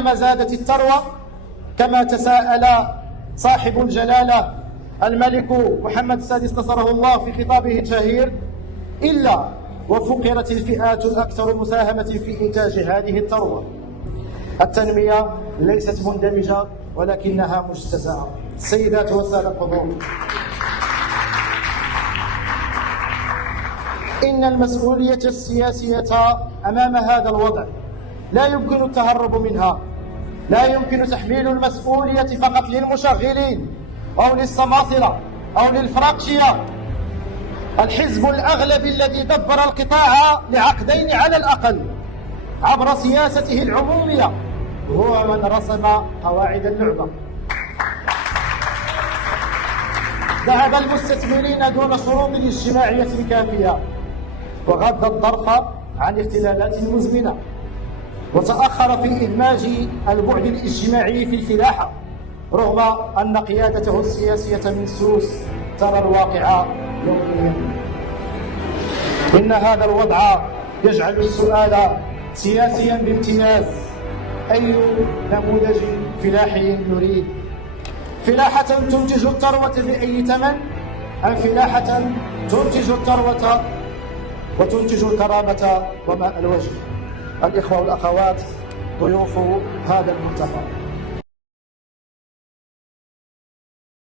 ما زادت الثروة كما تساءل صاحب الجلالة الملك محمد السادس نصره الله في خطابه الشهير إلا وفقرت الفئات الأكثر مساهمة في إنتاج هذه الثروة. التنمية ليست مندمجة ولكنها مجتزأة. السيدات والسادة الحضور، إن المسؤولية السياسية أمام هذا الوضع لا يمكن التهرب منها. لا يمكن تحميل المسؤولية فقط للمشغلين أو للسماطرة أو للفراقشية. الحزب الأغلبي الذي دبر القطاع لعقدين على الأقل عبر سياسته العمومية هو من رسم قواعد اللعبة. ذهب المستثمرين دون شروط اجتماعية كافية وغض الطرف عن اختلالات مزمنة، وتأخر في إدماج البعد الاجتماعي في الفلاحة رغم أن قيادته السياسية من سوس ترى الواقع يوميا. إن هذا الوضع يجعل السؤال سياسيا بامتياز: أي نموذج فلاحي نريد؟ فلاحة تنتج الثروة بأي ثمن، أم فلاحة تنتج الثروة وتنتج الكرامة وماء الوجه؟ الإخوة والأخوات، ضيوف هذا الملتقى،